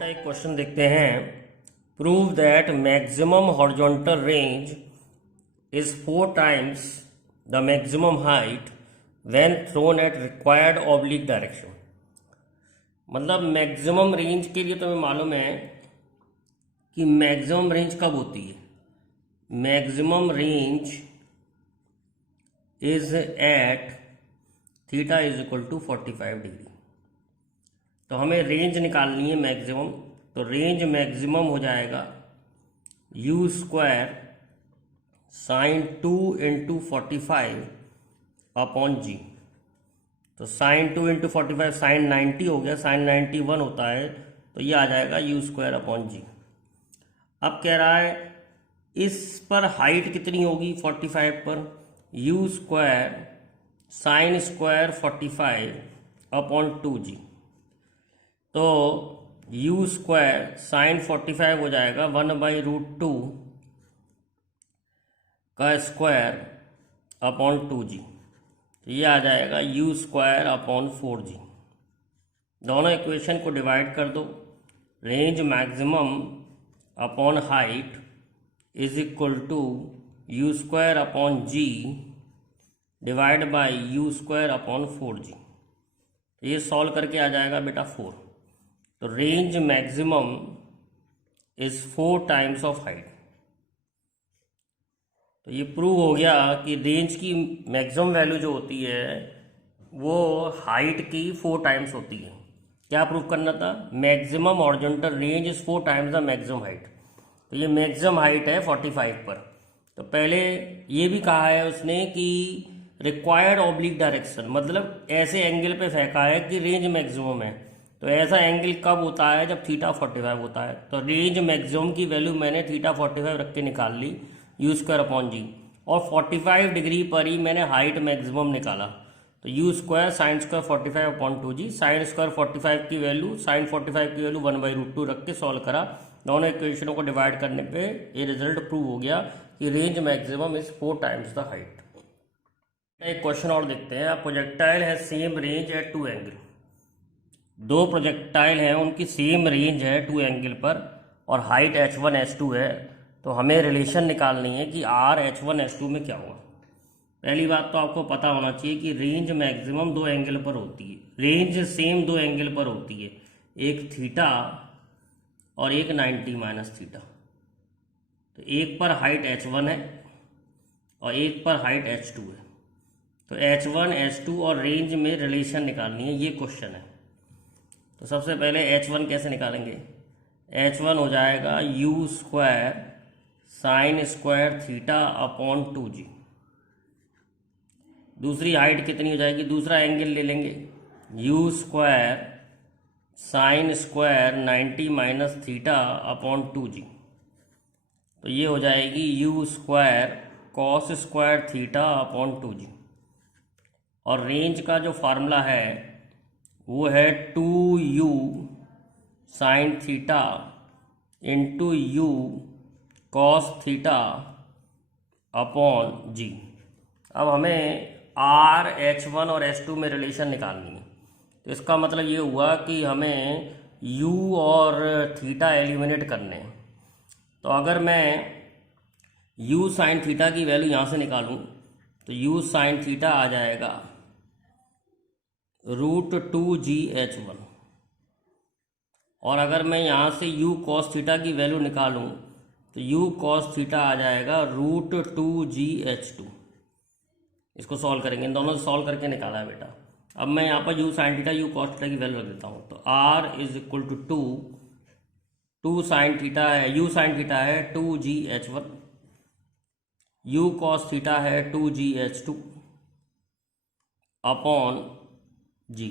बेटा एक क्वेश्चन देखते हैं। Prove that maximum horizontal range is 4 times the maximum height when thrown at required oblique direction. मतलब maximum range के लिए तुम्हें मालूम है कि मैक्सिमम रेंज कब होती है। Maximum range is at theta is equal to 45 degree. तो हमें रेंज निकालनी है मैक्सिमम। तो रेंज मैक्सिमम हो जाएगा u square sine 2 into 45 upon g. तो साइन 2 इंटू 45 साइन 90 हो गया, साइन 91 होता है, तो ये आ जाएगा यू स्क्वायर अपॉन जी। अब कह रहा है इस पर हाइट कितनी होगी 45 पर, you square sine square 45 upon 2g। तो यू स्क्वायर साइन 45 हो जाएगा 1/√2 का स्क्वायर अपॉन 2g। तो ये आ जाएगा यू स्क्वायर अपॉन 4g। दोनों इक्वेशन को डिवाइड कर दो। Range maximum upon height is equal to u square upon g divide by u square upon 4g। ये सॉल्व करके आ जाएगा बेटा 4। तो range maximum is 4 times of height. तो ये प्रूव हो गया कि रेंज की मैक्सिमम वैल्यू जो होती है वो हाइट की 4 टाइम्स होती है। क्या प्रूव करना था? Maximum horizontal range is 4 times the maximum height. तो ये मैक्सिमम हाइट है 45 पर। तो पहले ये भी कहा है उसने कि रिक्वायर्ड ऑब्लिक डायरेक्शन, मतलब ऐसे एंगल पे फेंका है कि रेंज मैक्सिमम है। तो ऐसा एंगल कब होता है? जब थीटा 45 होता है। तो रेंज मैक्सिमम की वैल्यू मैंने थीटा 45 रख के निकाल ली, यू स्क्वायर अपॉन जी, और 45 डिग्री पर ही मैंने हाइट मैक्सिमम निकाला। तो you square sine square 45 upon 2g, sine square 45 की वैल्यू, साइन 45 की वैल्यू 1/√2 रख के सॉल्व करा। दोनों इक्वेशनों को डिवाइड करने पे ये रिजल्ट प्रूव हो गया कि range maximum is 4 times the height. एक क्वेश्चन और देखते हैं। प्रोजेक्टाइल है सेम रेंज एट 2 एंगल। दो प्रोजेक्टाइल हैं, उनकी सेम रेंज है 2 एंगल पर और हाइट h1 h2 है। तो हमें रिलेशन निकालनी है कि r h1 h2 में क्या हुआ। पहली बात तो आपको पता होना चाहिए कि रेंज मैक्सिमम 2 एंगल पर होती है। रेंज सेम 2 एंगल पर होती है, एक थीटा और एक 90 माइनस थीटा। तो एक पर हाइट h1 है और एक पर हाइट h2 है। तो h1 h2 और रेंज में रिलेशन निकालनी है, ये क्वेश्चन है। तो सबसे पहले h1 कैसे निकालेंगे? h1 हो जाएगा u square sine square theta upon 2g। दूसरी हाइट कितनी हो जाएगी? दूसरा एंगल ले लेंगे, you square sine square 90 minus theta upon 2g। तो ये हो जाएगी you square cos square theta upon 2g। और रेंज का जो फार्मूला है वो है 2u sine theta into u cos theta upon g. अब हमें r h1 और h2 में रिलेशन निकालनी है। तो इसका मतलब ये हुआ कि हमें u और थीटा एलिमिनेट करने हैं। तो अगर मैं u साइन थीटा की वैल्यू यहाँ से निकालूँ तो u साइन थीटा आ जाएगा √2gh1। और अगर मैं यहाँ से u cos थीटा की वैल्यू निकालूँ तो u cos थीटा आ जाएगा √2gh2। इसको सॉल्व करेंगे, इन दोनों से सॉल्व करके निकाला है बेटा। अब मैं यहाँ पर u sine theta u cos theta की वैल्यू रख देता हूँ। तो r is equal to 2 sine theta है, u साइन थीटा है 2gh1, u cos थीटा है 2gh2 अपॉन जी।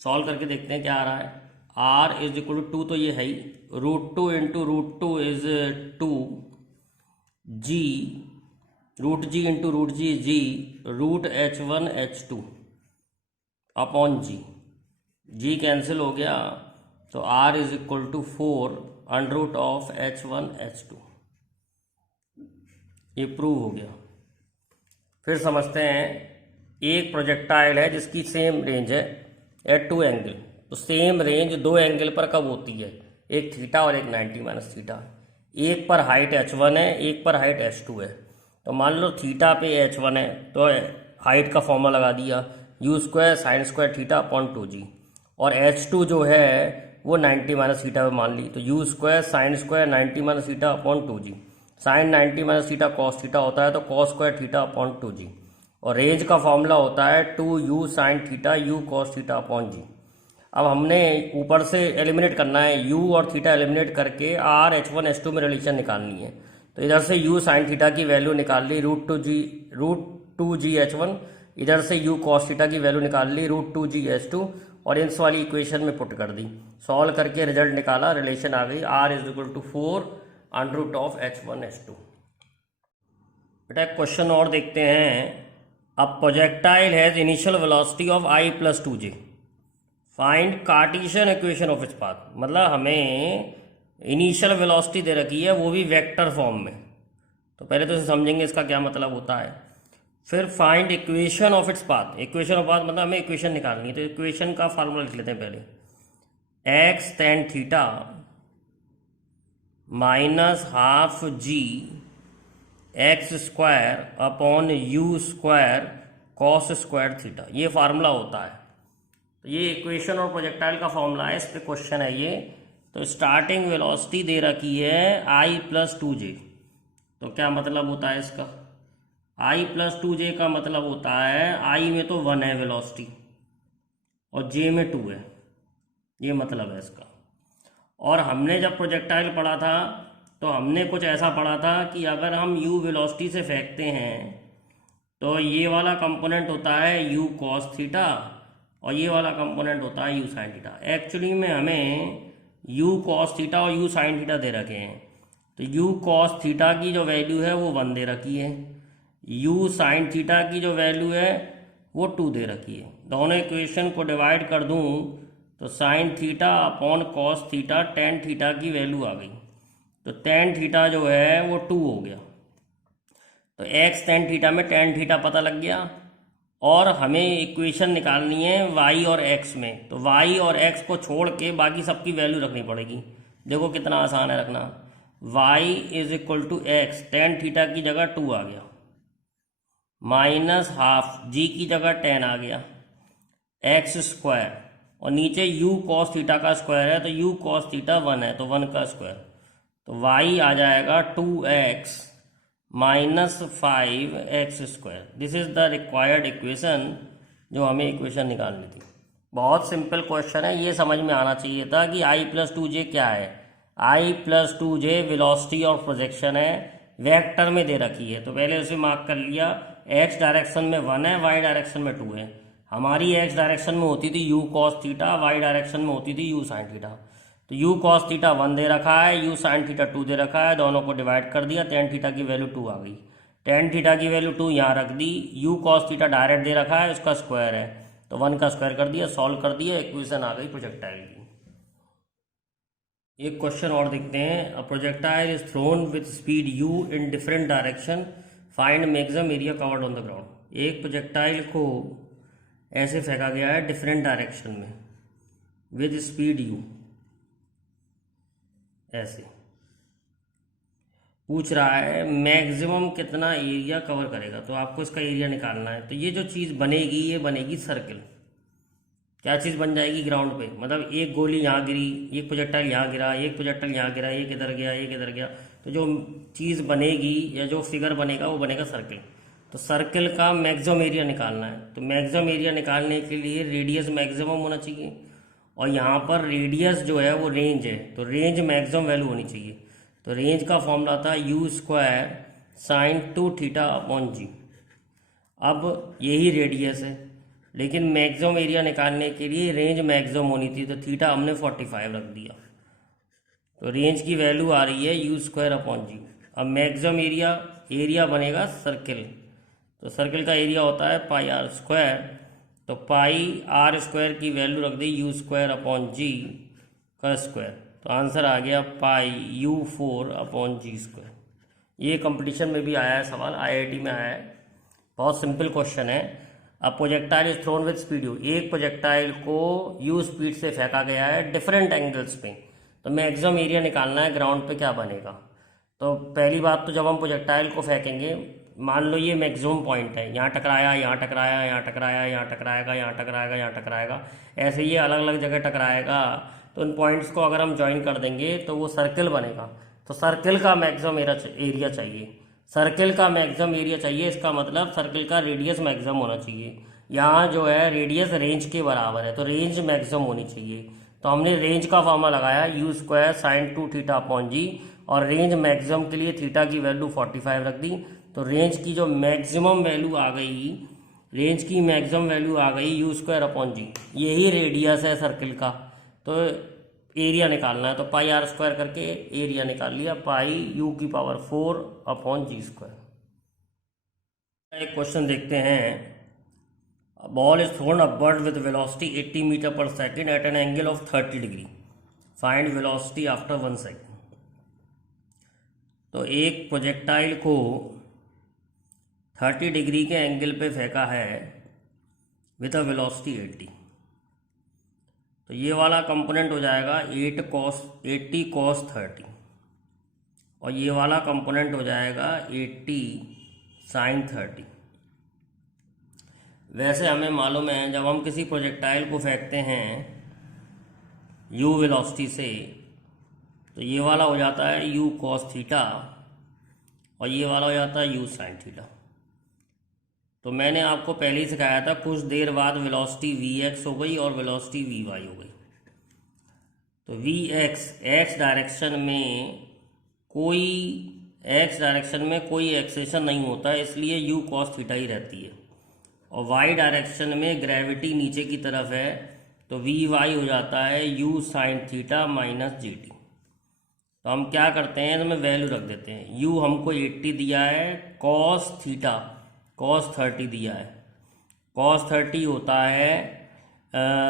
सॉल्व करके देखते हैं क्या आ रहा है। r इज इक्वल टू 2 तो ये है ही, √2 into √2 is 2, g √g into √g ji, √h1 h2 upon ji cancel हो गया। तो r is equal to 4 under of h1 h2। ये प्रूव हो गया। फिर समझते हैं, एक प्रोजेक्टाइल है जिसकी सेम रेंज है एट 2 एंगल। तो सेम रेंज 2 एंगल पर कब होती है? एक थीटा और एक 90 माइनस थीटा। एक पर हाइट h1 है, एक पर हाइट h2 है। तो मान लो थीटा पे h1 है तो हाइट का फॉर्मूला लगा दिया u square sine square theta upon 2g, और h2 जो है वो 90 माइनस थीटा पे मान ली, तो u square sine square 90 minus theta upon 2g। Sine 90 minus theta cos theta होता है तो cos square theta upon 2g, और रेंज का फॉर्मूला होता है 2u sine theta u cos theta upon g। अब हमने ऊपर से एलिमिनेट करना है, u और थीटा एलिमिनेट करके r h1 h2 में रिलेशन निकालनी है। तो इधर से u साइन थीटा की वैल्यू निकाल ली √2g h1, इधर से u कॉस थीटा की वैल्यू निकाल ली √2g h2, और इस वाली इक्वेशन में पुट कर दी। सॉल्व करके रिजल्ट निकाला, रिलेशन आ गई r = 4 √h1 h2। बेटा एक क्वेश्चन और देखते हैं। A projectile has initial velocity of i + 2j, find Cartesian equation of its path. मतलब हमें इनिशियल वेलोसिटी दे रखी है, वो भी वेक्टर फॉर्म में। तो पहले तो समझेंगे इसका क्या मतलब होता है, फिर find equation of its path. Equation of path मतलब हमें इक्वेशन निकालनी है, तो इक्वेशन का फार्मूला लिख लेते हैं पहले। x tan theta minus half g x square upon u square cos square theta, ये फार्मूला होता है। तो ये इक्वेशन और प्रोजेक्टाइल का फॉर्मूला है, इस पे क्वेश्चन है ये। तो स्टार्टिंग वेलोसिटी दे रखी है i + 2j, तो क्या मतलब होता है इसका, i + 2j का मतलब होता है i में तो 1 है वेलोसिटी और j में 2 है, ये मतलब है इसका। और हमने जब प्रोजेक्टाइल पढ़ा था तो हमने कुछ ऐसा पढ़ा था कि अगर हम u वेलोसिटी से फेंकते हैं तो ये वाला कंपोनेंट होता है u cos थीटा और ये वाला कंपोनेंट होता है u sin थीटा। एक्चुअली में हमें u cos थीटा और u sin थीटा दे रखे हैं, तो u cos थीटा की जो वैल्यू है वो 1 दे रखी है, u sin थीटा की जो वैल्यू है वो 2 दे रखी है। दोनों इक्वेशन को डिवाइड कर दूं तो sine theta upon cos theta tan theta की वैल्यू आ गई, तो टेन थीटा जो है वो 2 हो गया। तो x टेन थीटा में टेन थीटा पता लग गया, और हमें इक्वेशन निकालनी है y और x में, तो y और x को छोड़ के बाकी सबकी वैल्यू रखनी पड़ेगी। देखो कितना आसान है रखना, y = x, टेन थीटा की जगह 2 आ गया, माइनस हाफ g की जगह 10 आ गया, x स्क्वायर, और नीचे u cos थीटा का स्क्वायर है तो u cos थीटा 1 है तो 1 का स्क्वायर, तो y आ जाएगा 2x minus 5x square. This is the required equation, जो हमें इक्वेशन निकालनी थी। बहुत सिंपल क्वेश्चन है, ये समझ में आना चाहिए था कि i + 2j क्या है। i + 2j वेलोसिटी और प्रोजेक्शन है, वेक्टर में दे रखी है, तो पहले उसे मार्क कर लिया। x डायरेक्शन में 1 है, y डायरेक्शन में 2 है। हमारी x डायरेक्शन में होती थी u cos theta, y direction में होती थी u sin थीटा। तो u cos थीटा 1 दे रखा है, u sin थीटा 2 दे रखा है, दोनों को डिवाइड कर दिया, टेन थीटा की वैल्यू 2 आ गई। टेन थीटा की वैल्यू 2 यहाँ रख दी, u cos थीटा डायरेक्ट दे रखा है, उसका स्क्वायर है तो 1 का स्क्वायर कर दिया, सॉल्व कर दिया, इक्वेशन आ गई प्रोजेक्टाइल की। एक क्वेश्चन और देखते हैं। A projectile is throne with speed u in different direction, find maximum area covered on the ground. एक प्रोजेक्टाइल को ऐसे फेंका गया है डिफरेंट डायरेक्शन में विद स्पीड u, ऐसे पूछ रहा है मैक्सिमम कितना एरिया कवर करेगा, तो आपको इसका एरिया निकालना है। तो ये जो चीज़ बनेगी ये बनेगी सर्किल। क्या चीज़ बन जाएगी ग्राउंड पे, मतलब एक गोली यहाँ गिरी, एक प्रोजेक्टाइल यहाँ गिरा, एक प्रोजेक्टाइल यहाँ गिरा, एक इधर गया, एक इधर गया, तो जो चीज़ बनेगी या जो फिगर बनेगा वो बनेगा सर्किल। तो सर्किल का मैक्सिमम एरिया निकालना है, तो मैक्सिमम एरिया निकालने के लिए रेडियस मैक्सिमम होना चाहिए, और यहाँ पर रेडियस जो है वो रेंज है, तो रेंज मैक्सिमम वैल्यू होनी चाहिए। तो रेंज का फॉर्मूला था u square sine 2 theta upon g। अब यही रेडियस है, लेकिन मैक्सिमम एरिया निकालने के लिए रेंज मैक्सिमम होनी थी, तो थीटा हमने 45 रख दिया, तो रेंज की वैल्यू आ रही है u स्क्वायर अपॉन g। अब मैक्सिमम एरिया बनेगा सर्किल, तो सर्किल का एरिया होता है पाई आर स्क्वायर, तो पाई आर स्क्वायर की वैल्यू रख दी u स्क्वायर अपॉन g का स्क्वायर, तो आंसर आ गया पाई u4 अपॉन g स्क्वायर। ये कंपटीशन में भी आया है सवाल, IIT में आया है, बहुत सिंपल क्वेश्चन है। अब projectile is thrown with speed u, एक प्रोजेक्टाइल को u स्पीड से फेंका गया है डिफरेंट एंगल्स पे, तो मैक्सिमम एरिया निकालना है ग्राउंड पे क्या बनेगा। तो पहली बात तो जब हम प्रोजेक्टाइल को फेंकेंगे, मान लो ये मैक्सिमम पॉइंट है, यहाँ टकराया, यहाँ टकराया, यहाँ टकराया, यहाँ टकराएगा, यहाँ टकराएगा, यहाँ टकराएगा, ऐसे ये अलग अलग जगह टकराएगा। तो इन पॉइंट्स को अगर हम ज्वाइन कर देंगे तो वो सर्किल बनेगा। तो सर्किल का मैक्सिमम एरिया चाहिए, सर्किल का मैक्सिमम एरिया चाहिए, इसका मतलब सर्किल का रेडियस मैक्सिमम होना चाहिए। यहाँ जो है रेडियस रेंज के बराबर है, तो रेंज मैक्सिमम होनी चाहिए। तो हमने रेंज का फॉर्मूला लगाया u² sin 2 theta upon g, और रेंज मैक्सिमम के लिए थीटा की वैल्यू 45 रख दी। तो रेंज की जो मैक्सिमम वैल्यू आ गई, रेंज की मैक्सिमम वैल्यू आ गई u² अपॉन जी, यही रेडियस है सर्किल का। तो एरिया निकालना है, तो पाई r² करके एरिया निकाल लिया, पाई u⁴ अपॉन g²। एक क्वेश्चन देखते हैं। Ball is thrown upward with velocity 80 metre per second at an angle of 30 degree, find velocity after 1 second. तो एक प्रोजेक्टाइल को 30 डिग्री के एंगल पे फेंका है विद अ वेलोसिटी 80। तो ये वाला कंपोनेंट हो जाएगा 80 cos 30, और ये वाला कंपोनेंट हो जाएगा 80 sin 30। वैसे हमें मालूम है जब हम किसी प्रोजेक्टाइल को फेंकते हैं u वेलोसिटी से, तो ये वाला हो जाता है u cos थीटा, और ये वाला हो जाता है u sin थीटा। तो मैंने आपको पहले ही सिखाया था, कुछ देर बाद वेलोसिटी vx हो गई और वेलोसिटी vy हो गई। तो vx x डायरेक्शन में कोई एक्सेशन नहीं होता, इसलिए u cos थीटा ही रहती है, और y डायरेक्शन में ग्रेविटी नीचे की तरफ है, तो vy हो जाता है u sin theta minus gt। तो हम क्या करते हैं, इसमें वैल्यू रख देते हैं। u हमको 80 दिया है, cos थीटा cos 30 दिया है, cos 30 होता है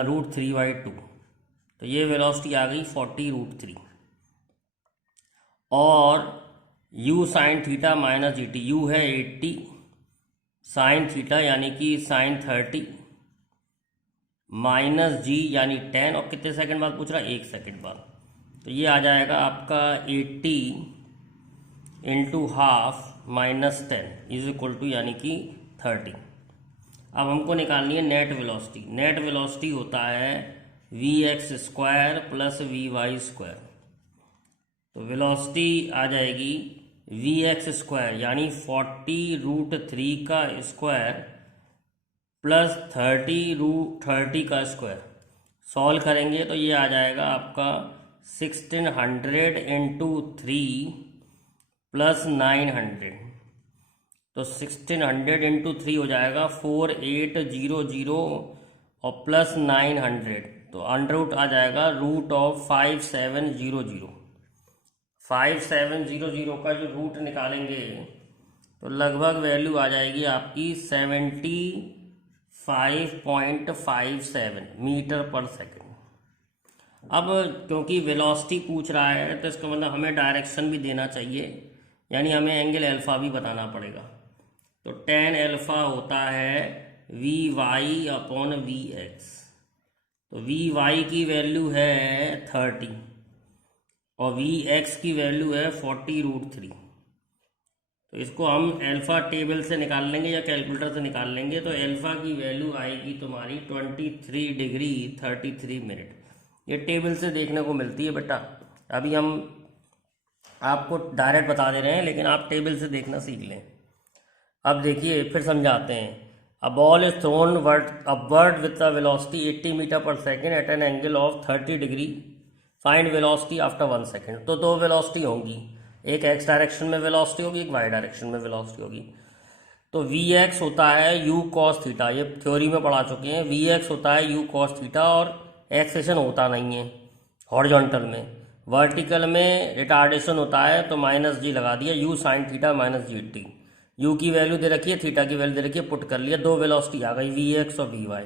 √3/2। तो ये वेलोसिटी आ गई 40√3, और u sin theta minus gt, u है 80 साइन थीटा यानी कि साइन 30 माइनस जी यानी 10, और कितने सेकंड बाद पूछ रहा है, 1 सेकंड बाद। तो ये आ जाएगा आपका 80 × ½ - 10 इज इक्वल टू यानी कि 30। अब हमको निकालनी है नेट वेलोसिटी। नेट वेलोसिटी होता है vx² + vy²। तो वेलोसिटी आ जाएगी vx² यानी 40√3 का स्क्वायर प्लस 30√30 का स्क्वायर। सॉल्व करेंगे तो ये आ जाएगा आपका 1600 × 3 + 900। तो 1600 × 3 हो जाएगा 4800 और प्लस 900, तो अंडर आ जाएगा √5700। 5700 का जो रूट निकालेंगे तो लगभग वैल्यू आ जाएगी आपकी 75.57 मीटर पर सेकेंड। अब क्योंकि वेलोसिटी पूछ रहा है तो इसका मतलब हमें डायरेक्शन भी देना चाहिए, यानी हमें एंगल अल्फा भी बताना पड़ेगा। तो tan अल्फा होता है vy/vx। तो vy की वैल्यू है 30 और vx की वैल्यू है 40√3। तो इसको हम अल्फा टेबल से निकाल लेंगे या कैलकुलेटर से निकाल लेंगे। तो अल्फा की वैल्यू आएगी तुम्हारी 23 डिग्री 33 मिनट। ये टेबल से देखने को मिलती है बेटा, अभी हम आपको डायरेक्ट बता दे रहे हैं लेकिन आप टेबल से देखना सीख लें। अब देखिए फिर समझाते हैं। A ball is thrown upward with a velocity 80 metre per second at an angle of 30 degree, find velocity after 1 second. तो दो वेलोसिटी होंगी, एक एक्स डायरेक्शन में वेलोसिटी होगी, एक वाई डायरेक्शन में वेलोसिटी होगी। तो Vx होता है u cos थीटा, ये थ्योरी में पढ़ा चुके हैं। Vx होता है u cos थीटा और एक्सेशन होता नहीं है हॉरिजॉन्टल में, वर्टिकल में रिटार्डेशन होता है तो -g लगा दिया, u sin theta -gt। u की वैल्यू दे रखी है, थीटा की वैल्यू दे रखी है, पुट कर लिया, दो वेलोसिटी आ गई Vx और Vy।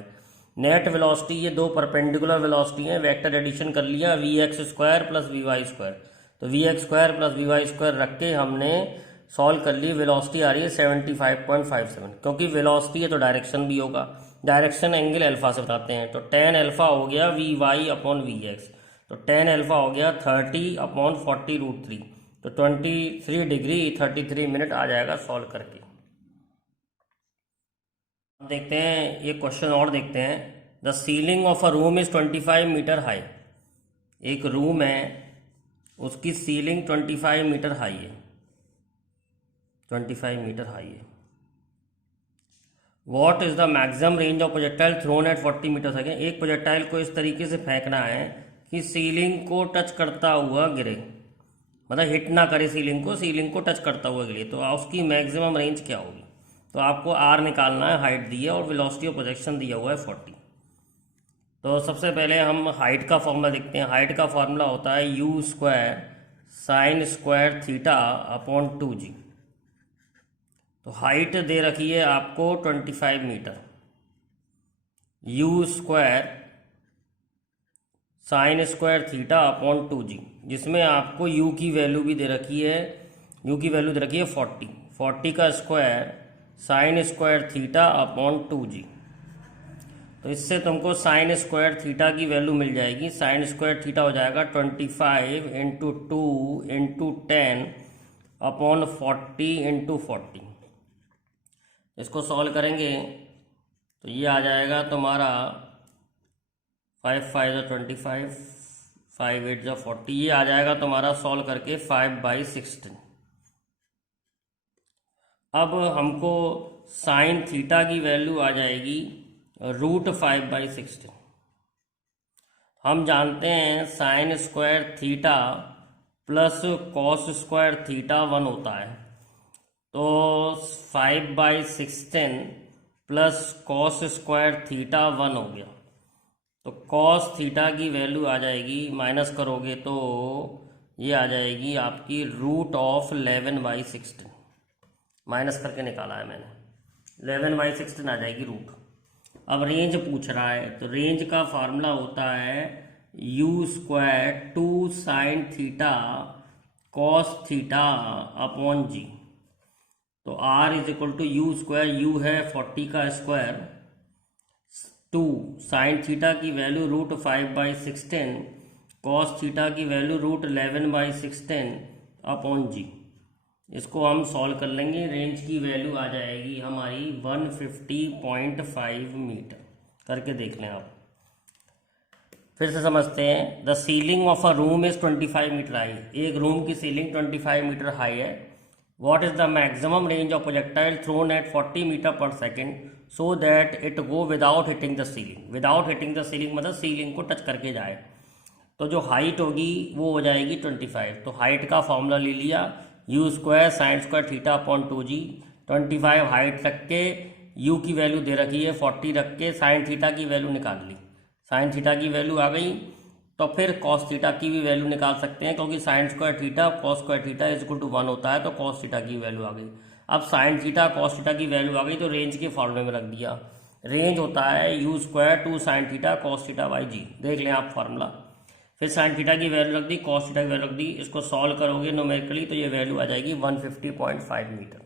नेट वेलोसिटी ये दो परपेंडिकुलर वेलोसिटी हैं, वेक्टर एडिशन कर लिया Vx² + Vy²। तो Vx² + Vy² रख के हमने सॉल्व कर ली, वेलोसिटी आ रही है 75.57। क्योंकि वेलोसिटी है तो डायरेक्शन भी होगा, डायरेक्शन एंगल अल्फा से बताते हैं। तो tan अल्फा हो गया Vy/Vx। तो टेन अल्फा हो गया 30/40√3, तो 23°33' आ जाएगा सॉल्व करके। अब देखते हैं ये क्वेश्चन और देखते हैं। The ceiling of a room is 25 metre high. एक रूम है, उसकी सीलिंग 25 मीटर हाई है, 25 मीटर हाई है। What is the maximum range of projectile thrown at 40 metre second. एक प्रोजेक्टाइल को इस तरीके से फेंकना है कि सीलिंग को टच करता हुआ गिरे, मतलब हिट ना करे सीलिंग को टच करता हुआ गिरे, तो उसकी मैक्सिमम रेंज क्या होगी। तो आपको आर निकालना है, हाइट दी है और वेलोसिटी ऑफ प्रोजेक्शन दिया हुआ है 40। तो सबसे पहले हम हाइट का फॉर्मूला देखते हैं। हाइट का फॉर्मूला होता है u² sin² θ/2g। तो हाइट दे रखी है आपको 25 मीटर, u² sin² θ/2g, जिसमें आपको u की वैल्यू भी दे रखी है, u की वैल्यू दे रखी है 40 का स्क्वायर sin² θ/2g। तो इससे तुमको sin² थीटा की वैल्यू मिल जाएगी। sin² थीटा हो जाएगा 25 × 2 × 10/40 × 40। इसको सॉल्व करेंगे तो ये आ जाएगा तुम्हारा 5 5 25, 5 8 40, ये आ जाएगा तुम्हारा सॉल्व करके 5/16। अब हमको साइन थीटा की वैल्यू आ जाएगी √5/16। हम जानते हैं sin² theta plus cos² theta 1 होता है, तो 5/16 प्लस cos² थीटा 1 हो गया। तो cos थीटा की वैल्यू आ जाएगी, माइनस करोगे तो ये आ जाएगी आपकी √11/16। माइनस करके निकाला है मैंने, 11/16 आ जाएगी रूट। अब रेंज पूछ रहा है, तो रेंज का फार्मूला होता है u² 2 sin theta cos θ/g। तो r = u², u है 40 का स्क्वायर, 2 sin थीटा की वैल्यू √5/16, cos थीटा की वैल्यू √11/16/g। इसको हम सॉल्व कर लेंगे। रेंज की वैल्यू आ जाएगी हमारी 150.5 मीटर। करके देख लें आप, फिर से समझते हैं। The ceiling of a room is 25 metre high. एक रूम की सीलिंग 25 मीटर हाई है। What is the maximum range of projectile thrown at 40 metre per second so that it go without hitting the ceiling. Without hitting the ceiling मतलब ceiling को touch करके जाए। तो जो height होगी वो हो जाएगी 25। तो हाइट का फॉर्मूला ले लिया, u² sin² θ/2g। 25 हाइट रख के u की वैल्यू दे रखी है 40 रख के sin थीटा की वैल्यू निकाल ली। sin थीटा की वैल्यू आ गई, तो फिर cos थीटा की भी वैल्यू निकाल सकते हैं, क्योंकि sin² थीटा cos² थीटा = 1 होता है, तो cos थीटा की वैल्यू आ गई। अब sin थीटा cos थीटा की वैल्यू आ गई, तो रेंज के फॉर्मूले में रख दिया। रेंज होता है u² 2 sin θ cos θ/g। देख लें आप फॉर्मूला। फिर साइन थीटा की वैल्यू रख दी, कॉस थीटा की वैल्यू रख दी। इसको सॉल्व करोगे न्यूमेरिकली तो ये वैल्यू आ जाएगी 150.5 मीटर।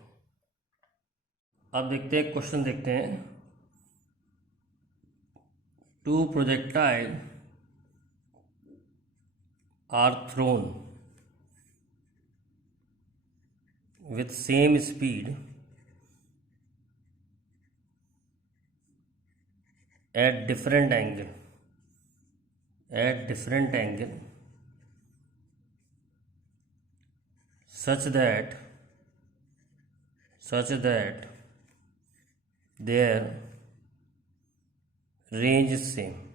अब देखते हैं क्वेश्चन देखते हैं। 2 projectile are thrown with same speed at different angle such that their range is same.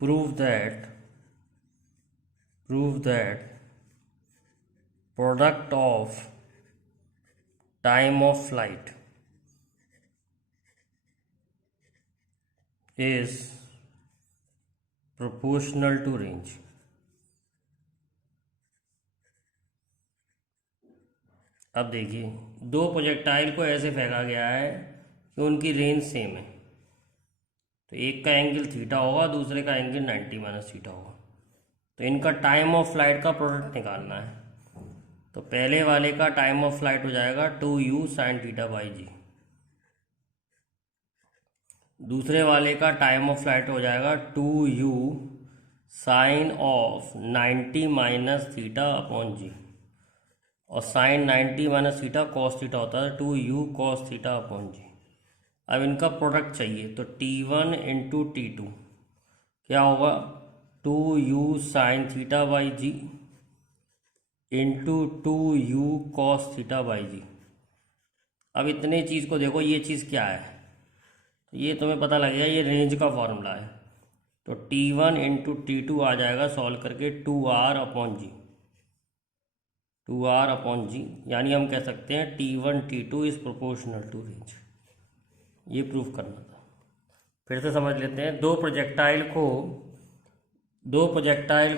Prove that product of time of flight is proportional to range। अब देखिए, 2 प्रोजेक्टाइल को ऐसे फेंका गया है कि उनकी रेंज सेम है। तो एक का एंगल थीटा होगा, दूसरे का एंगल 90 - थीटा होगा। तो इनका टाइम ऑफ फ्लाइट का प्रोडक्ट निकालना है। तो पहले वाले का टाइम ऑफ फ्लाइट हो जाएगा 2u sin θ/g। दूसरे वाले का टाइम ऑफ फ्लाइट हो जाएगा 2u sine of 90 minus theta upon g, और sine 90 minus theta cos theta होता है 2u cos theta upon g. अब इनका प्रोडक्ट चाहिए तो T1 इंटू T2 क्या होगा, 2u sine theta by g into 2u cos theta by g. अब इतने चीज़ को देखो, ये चीज़ क्या है, तो ये तुम्हें पता लगेगा, ये रेंज का फॉर्मूला है। तो T1 इंटू T2 आ जाएगा सॉल्व करके 2r अपॉन जी, 2r अपॉन जी, यानी हम कह सकते हैं T1 T2 is proportional to range. ये प्रूफ करना था। फिर से समझ लेते हैं। दो प्रोजेक्टाइल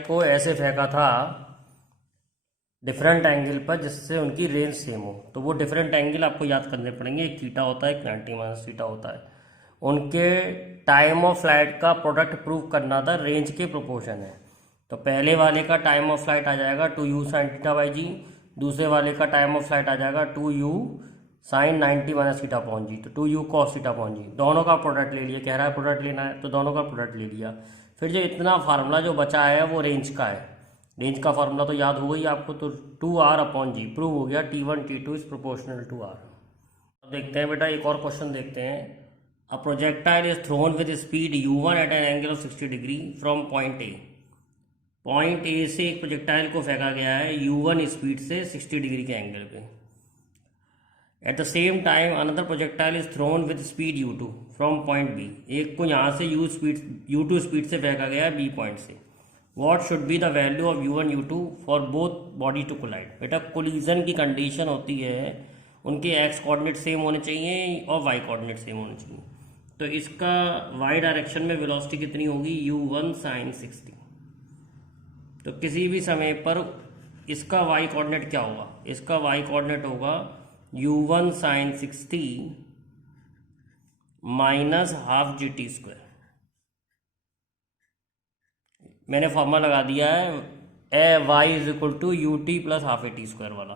को ऐसे फेंका था डिफरेंट एंगल पर जिससे उनकी रेंज सेम हो। तो वो डिफरेंट एंगल आपको याद करने पड़ेंगे, एक थीटा होता है, एक 90 माइनस थीटा होता है। उनके टाइम ऑफ फ्लाइट का प्रोडक्ट प्रूव करना था, रेंज के प्रोपोर्शन है। तो पहले वाले का टाइम ऑफ फ्लाइट आ जाएगा 2u साइन थीटा बाई जी, दूसरे वाले का टाइम ऑफ फ्लाइट आ जाएगा 2u sine 90 minus theta upon g, तो 2u कॉस थीटा अपॉन जी। दोनों का प्रोडक्ट ले लिया, कह रहा है प्रोडक्ट लेना है तो दोनों का प्रोडक्ट ले लिया। फिर जो इतना फार्मूला जो बचा है वो रेंज का है। रेंज का फार्मूला तो याद हो गई आपको, तो 2r अपॉन जी प्रूव हो गया T1 T2 is proportional to r। अब देखते हैं बेटा, एक और क्वेश्चन देखते हैं। A projectile is thrown with speed u1 at an angle of 60 degree from point A. Point A से एक प्रोजेक्टाइल को फेंका गया है u1 स्पीड से 60 डिग्री के एंगल पे। At the same time another projectile is thrown with speed u2 from point B. एक को यहाँ से u2 स्पीड से फेंका गया है b पॉइंट से। What should be the value of u1 u2 for both body to collide? बेटा कोलिजन की कंडीशन होती है उनके x कोऑर्डिनेट सेम होने चाहिए और y कोऑर्डिनेट सेम होने चाहिए। तो इसका y डायरेक्शन में वेलोसिटी कितनी होगी, u1 साइन 60। तो किसी भी समय पर इसका y कोऑर्डिनेट क्या होगा, इसका y कोऑर्डिनेट होगा u1 sine 60 minus half g t square. मैंने फॉर्मूला लगा दिया है a y is equal to u t plus half a t square वाला।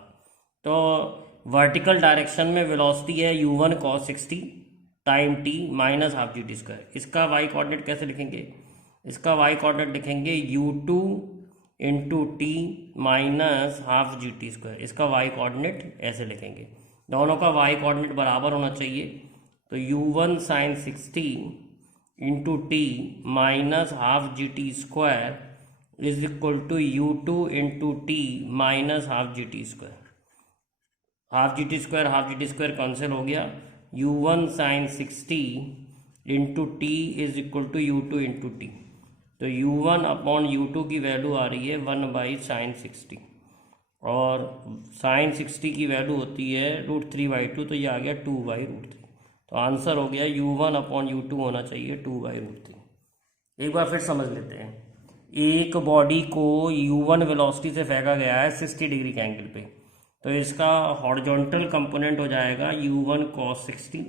तो वर्टिकल डायरेक्शन में वेलोसिटी है u1 cos 60 time t minus half g t square. इसका y coordinate कैसे लिखेंगे, इसका y कोऑर्डिनेट लिखेंगे u2 into t minus half g t square. इसका y कोऑर्डिनेट ऐसे लिखेंगे, दोनों का y कोऑर्डिनेट बराबर होना चाहिए। तो u1 sine 60 into t minus half g t square is equal to u2 into t minus half g t square. Half g t square cancel हो गया, u1 sine 60 into t is equal to u2 into t. तो u1 upon u2 की value आ रही है 1 by sine 60, और sign 60 की value होती है √3/2, तो ये आ गया 2/√3। तो आंसर हो गया u1 अपॉन u2 होना चाहिए 2/√3। एक बार फिर समझ लेते हैं। एक बॉडी को u1 वेलोसिटी से फेंका गया है 60 डिग्री के एंगल पे, तो इसका हॉरिजॉन्टल कंपोनेंट हो जाएगा u1 cos 60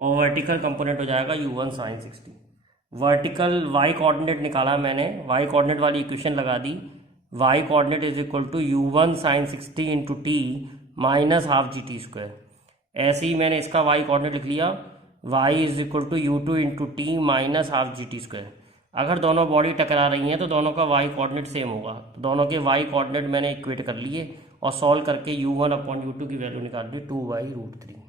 और वर्टिकल कंपोनेंट हो जाएगा u1 sin 60। Vertical y coordinate निकाला मैंने, y कोऑर्डिनेट वाली इक्वेशन लगा दी, y coordinate is equal to u1 sin 60 into t minus half g t square. ऐसे ही मैंने इसका y कोऑर्डिनेट लिख लिया, y is equal to u2 into t minus half g t square. अगर दोनों बॉडी टकरा रही हैं तो दोनों का y कोऑर्डिनेट सेम होगा, तो दोनों के y कोऑर्डिनेट मैंने इक्वेट कर लिए और सॉल्व करके u1 अपॉन u2 की वैल्यू निकाल दी 2/√3।